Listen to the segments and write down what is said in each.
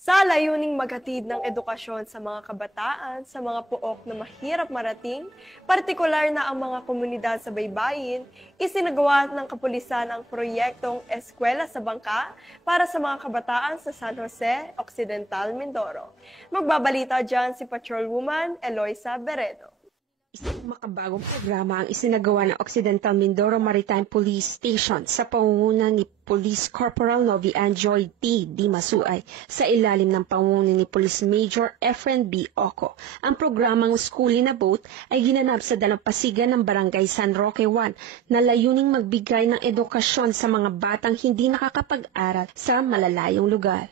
Sa layuning maghatid ng edukasyon sa mga kabataan sa mga puok na mahirap marating, partikular na ang mga komunidad sa baybayin, isinagawa ng kapulisan ang proyektong Eskwela sa Bangka para sa mga kabataan sa San Jose, Occidental, Mindoro. Magbabalita dyan si Patrolwoman Eloisa Beredo. Isang makabagong programa ang isinagawa ng Occidental Mindoro Maritime Police Station sa pangunguna ni Police Corporal Novi Anjoy T. Di Masuay sa ilalim ng pangunguna ni Police Major Efren B. Oco. Ang programang School in a Boat ay ginanap sa dalampasigan ng Barangay San Roque 1 na layuning magbigay ng edukasyon sa mga batang hindi nakakapag-aral sa malalayong lugar.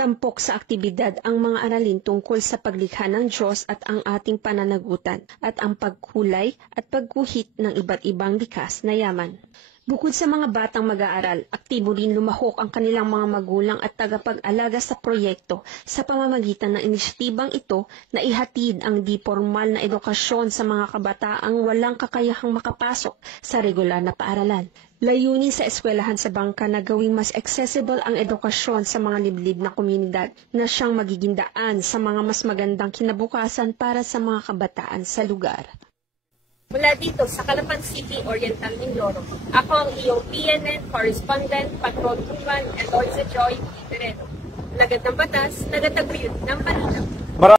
Tampok sa aktibidad ang mga aralin tungkol sa paglikha ng Diyos at ang ating pananagutan at ang pagkulay at pagguhit ng iba't ibang likas na yaman. Bukod sa mga batang mag-aaral, aktibo rin lumahok ang kanilang mga magulang at tagapag-alaga sa proyekto sa pamamagitan ng inisyatibang ito na ihatid ang di-formal na edukasyon sa mga kabataang walang kakayahang makapasok sa regular na paaralan. Layunin sa eskwelahan sa bangka na gawing mas accessible ang edukasyon sa mga liblib na komunidad na siyang magiging daan sa mga mas magandang kinabukasan para sa mga kabataan sa lugar. Mula dito sa Calapan City, Oriental Mindoro, ako ang iyong PNN Correspondent, Patrolwoman Eloisa Joy Beredo. Nagad ng batas, nagataguyod ng balita.